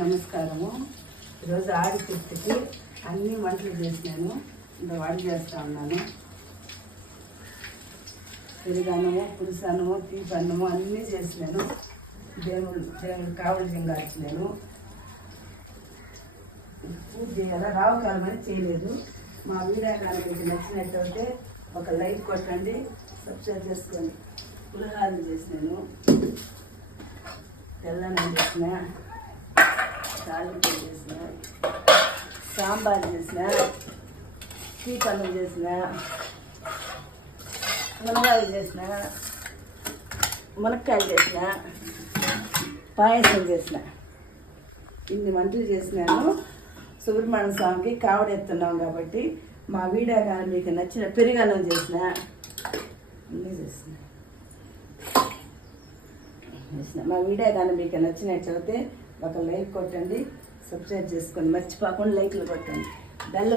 నమస్కారము. ఈరోజు ఆడి తిట్టుకి అన్ని వంటలు చేసినాను. ఇంత వంట చేస్తూ ఉన్నాను. పెరుగన్నము, పులుసన్నము, తీపన్నము అన్నీ చేసినాను. దేవుడు కావలి జింగార్చినాను. పూజ చేయాలా రావుకాలం అని చేయలేదు. మా వీడియో కానీ మీకు నచ్చినట్టయితే ఒక లైక్ కొట్టండి, సబ్స్క్రైబ్ చేసుకోండి. పులిహారం చేసినాను, తెల్లన్నం చేసిన, తాలింపు చేసిన, సాంబార్ చేసిన, తీపన్నం చేసిన, మునగాయలు చేసిన, మునక్కాయలు చేసిన, పాయసం చేసిన. ఇన్ని వంటలు చేసినాను. సుబ్రహ్మణ్య స్వామికి కావడెత్తున్నాం కాబట్టి మా వీడియో కానీ మీకు నచ్చిన పెరుగన్నం చేసిన, అన్నీ చేసిన. మా వీడియో కానీ మీకు నచ్చినట్లయితే ఒక లైక్ కొట్టండి, సబ్స్క్రైబ్ చేసుకోండి. మర్చిపోకుండా లైక్లు కొట్టండి. బెల్